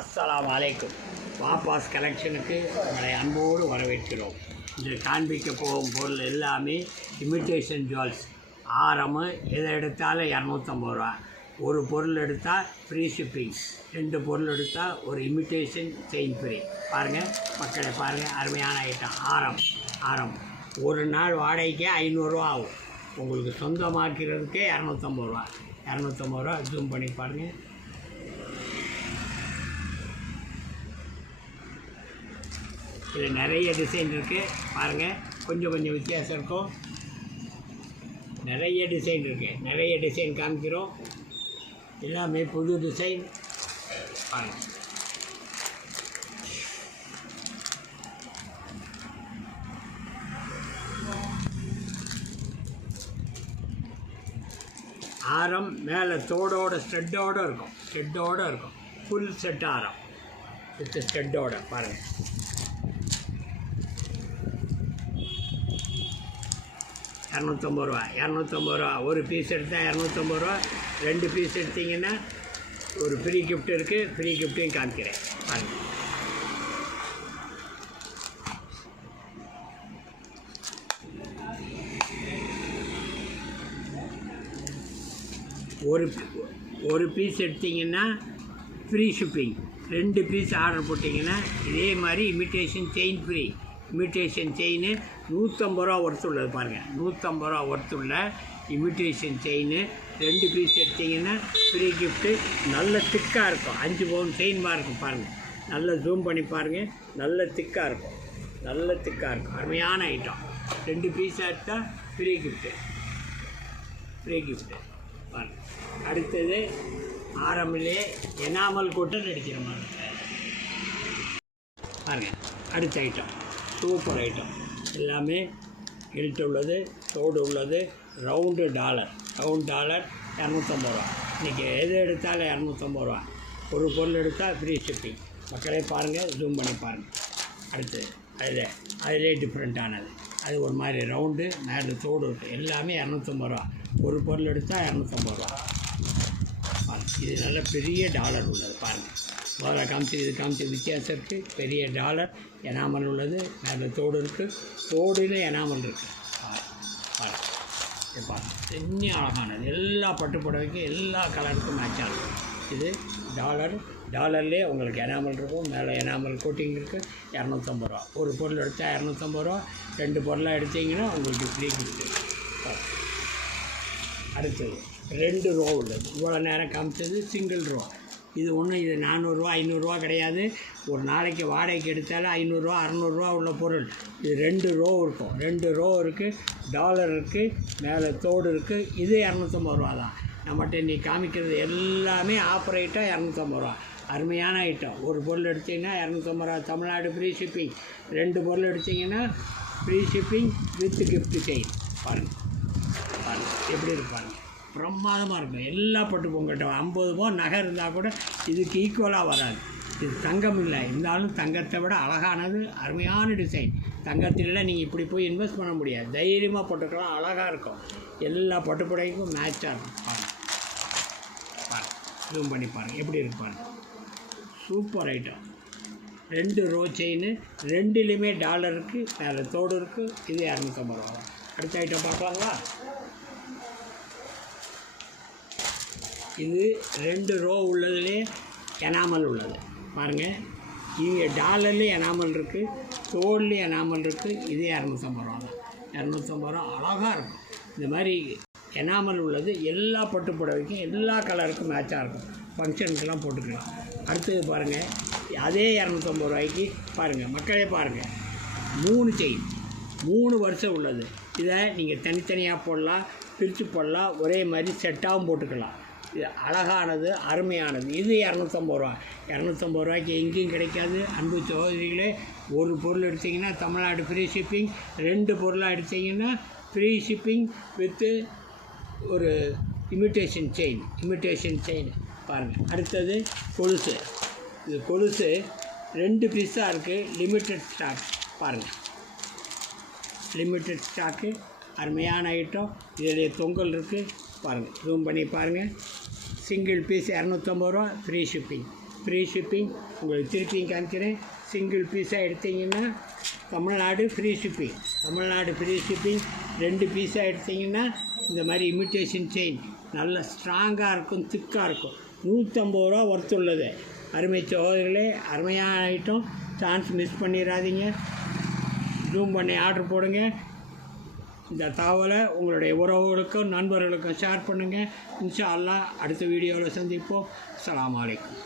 அஸ்ஸலாமு அலைக்கும். பாப்பாஸ் கலெக்ஷனுக்கு உங்களை அன்போடு வரவேற்கிறோம். இன்று காண்பிக்க போகும் பொருள் எல்லாமே இமிட்டேஷன் ஜுவல்ஸ். ஆரமு எதை எடுத்தாலும் 250 ரூபா. ஒரு பொருள் எடுத்தால் ஃப்ரீ ஷிப்பிங், 2 பொருள் எடுத்தால் ஒரு இமிட்டேஷன் செயின் ஃப்ரீ. பாருங்கள் மக்களை பாருங்கள், அருமையான ஐட்டம். ஆரம் ஒரு நாள் வாடகைக்கே 500 ரூபா ஆகும். உங்களுக்கு சொந்தமாக்கிறதுக்கே 250 ரூபா. 250 ரூபா. ஜூம் பண்ணி பாருங்கள். இதில் நிறைய டிசைன் இருக்குது பாருங்கள். கொஞ்சம் வித்தியாசம் இருக்கும். நிறைய டிசைன் இருக்குது. நிறைய டிசைன் காமிக்கிறோம். எல்லாமே புது டிசைன் பாருங்கள். ஆரம் மேலே தோடோட ஸ்டெட்டோடு இருக்கும். ஃபுல் செட் ஆரம் வித் ஸ்டெட்டோட பாருங்கள். இரநூத்தம்பது ரூபா. ஒரு பீஸ் எடுத்தால் 250 ரூபா. 2 பீஸ் எடுத்திங்கன்னா ஒரு ஃப்ரீ கிஃப்ட் இருக்குது. ஃப்ரீ கிஃப்ட்டையும் காமிக்கிறேன் பாருங்கள். ஒரு பீஸ் எடுத்திங்கன்னா ஃப்ரீ ஷிப்பிங். 2 பீஸ் ஆர்டர் போட்டிங்கன்னா இதே மாதிரி imitation chain free. Imitation chain 150 ரூபா ஒர்த்துள்ளது பாருங்கள். 150 ரூபா ஒர்த்துள்ள இமிட்டேஷன் செயின் 2 பீஸ் எடுத்திங்கன்னா ஃப்ரீ கிஃப்ட்டு. நல்ல திக்காக இருக்கும். 5 பவுன் செயின் மாதிரி இருக்கும் பாருங்கள். நல்லா ஜூம் பண்ணி பாருங்கள். நல்ல திக்காக இருக்கும். அருமையான ஐட்டம். 2 பீஸ் எடுத்தால் ஃப்ரீ கிஃப்ட்டு பாருங்கள். அடுத்தது ஆரம்பிலே எனாமல் கோட்டன் அடிக்கிற மாதிரி பாருங்கள். அடுத்த ஐட்டம் சூப்பர் ஐட்டம். எல்லாமே இழுட்டு உள்ளது, தோடு உள்ளது. ரவுண்டு டாலர் 250 ரூபா. இன்றைக்கி எது எடுத்தாலும் 250 ரூபா. ஒரு பொருள் எடுத்தால் ஃப்ரீ ஷிப்பிங். மக்களே பாருங்கள், ஜூம் பண்ணி பாருங்கள். அடுத்து அதிலே டிஃப்ரெண்ட்டானது. அது ஒரு மாதிரி ரவுண்டு, மேலே தோடு இருக்குது. எல்லாமே 250 ரூபா. ஒரு பொருள் எடுத்தால் 250 ரூபா. இது நல்ல பெரிய டாலர் உள்ளது பாருங்கள். முதல்ல காமிச்சு வித்தியாசம் இருக்குது. பெரிய டாலர் எனாமல் உள்ளது. மேலே தோடு இருக்குது. தோடில் எனாமல் இருக்குது பாருங்கள். இன்னும் அழகானது. எல்லா பட்டு புடவைக்கும் எல்லா கலருக்கும் மேட்ச் ஆகும். இது டாலர்லேயே உங்களுக்கு எனாமல் இருக்கும். மேலே எனாமல் கோட்டிங் இருக்குது. 250 ரூபா. ஒரு பொருள் எடுத்தால் 250 ரூபா. 2 பொருளாக எடுத்திங்கன்னா உங்களுக்கு ஃப்ரீ கிஃப்ட்டு. அடுத்தது 2 ரோ உள்ளது. இவ்வளோ நேரம் காமிச்சது சிங்கிள் ரோ. இது 400 ரூபா 500 ரூபா கிடையாது. ஒரு நாளைக்கு வாடகைக்கு எடுத்தாலும் 500 ரூபா 600 ரூபா உள்ள பொருள். இது 2 ரோ இருக்கும். 2 ரோ இருக்குது. டாலர் இருக்குது. மேலே தோடு இருக்குது. இது 250 ரூபா தான். நம்மகிட்ட இன்றைக்கி காமிக்கிறது எல்லாமே ஆஃபர் ஐட்டம். 250 ரூபா. அருமையான ஐட்டம். ஒரு பொருள் எடுத்திங்கன்னா 250 ரூபா. Tamil Nadu free shipping. 2 பொருள் எடுத்திங்கன்னா free shipping with gift chain. பாருங்கள் எப்படி இருப்பாங்க. பிரமாதமாக இருக்கும். எல்லா பட்டு பொங்கட்ட 50 பவுன் நகை இருந்தால் கூட இதுக்கு ஈக்குவலாக வராது. இது தங்கம் இல்லை, இருந்தாலும் தங்கத்தை விட அழகானது. அருமையான டிசைன். தங்கத்தில் நீங்கள் இப்படி போய் இன்வெஸ்ட் பண்ண முடியாது. தைரியமாக போட்டுக்கலாம். அழகாக இருக்கும். எல்லா பட்டுப்புடைக்கும் மேட்சாக இருக்கும். பாருங்கள் ஜூம் பண்ணி பாருங்கள் எப்படி இருப்பாங்க. Super item. 2 row chain. 2லேயுமே டாலர் இருக்குது. மேலே தோடு இருக்குது. இது 250 ரூபா. அடுத்த ஐட்டம் பார்க்கலாங்களா? இது 2 ரோ உள்ளதுலேயே எனாமல் உள்ளது பாருங்கள். இங்கே டாலர்லேயும் எனாமல் இருக்குது. தோல்லையும் எனாமல் இருக்குது. இது 250 ரூபா தான். 250 ரூபா. அழகாக இருக்கும். இந்த மாதிரி எனாமல் உள்ளது எல்லா பட்டு புடவைக்கும் எல்லா கலருக்கும் மேட்சாக இருக்கும். ஃபங்க்ஷனுக்கெல்லாம் போட்டுக்கலாம். அடுத்தது பாருங்கள். அதே 250 ரூபாய்க்கு பாருங்கள். மக்களே பாருங்கள். 3 செயின் 3 வருஷம் உள்ளது. இதை நீங்கள் தனித்தனியாக போடலாம், பிரித்து போடலாம். ஒரே மாதிரி செட்டாகவும் போட்டுக்கலாம். இது அழகானது, அருமையானது. இது 250 ரூபா. 250 ரூபாய்க்கு எங்கேயும் கிடைக்காது. அன்பு சகோதரிகளே, ஒரு பொருள் எடுத்திங்கன்னா தமிழ்நாடு ஃப்ரீ ஷிப்பிங். 2 பொருளாக எடுத்திங்கன்னா ஃப்ரீ ஷிப்பிங் வித்து ஒரு இமிட்டேஷன் செயின் பாருங்கள். அடுத்தது கொலுசு. இது கொலுசு 2 பீஸாக இருக்குது. லிமிட்டட் ஸ்டாக் பாருங்கள். Limited stock. அருமையான ஐட்டம். இதில் தொங்கல் இருக்குது பாருங்கள். ஜூம் பண்ணி பாருங்கள். சிங்கிள் பீஸ் 250 ரூபா. Free shipping. Free shipping. உங்களுக்கு திருப்பியும் காமிக்கிறேன். சிங்கிள் பீஸாக எடுத்திங்கன்னா Tamil Nadu free shipping. Tamil Nadu free shipping. 2 பீஸாக எடுத்திங்கன்னா இந்த மாதிரி இமிட்டேஷன் செயின் நல்ல ஸ்ட்ராங்காக இருக்கும், திக்காக இருக்கும். 150 ரூபா ஒர்த்து உள்ளது. அருமை சகோதரர்களே, அருமையான ஐட்டம். சான்ஸ் மிஸ் பண்ணிடாதீங்க. ஜூம் பண்ணி ஆர்டர் போடுங்க. இந்த தகவலை உங்களுடைய உறவுகளுக்கும் நண்பர்களுக்கும் ஷேர் பண்ணுங்கள். இன்ஷா அல்லாஹ் அடுத்த வீடியோவில் சந்திப்போம். அஸ்ஸலாமு அலைக்கும்.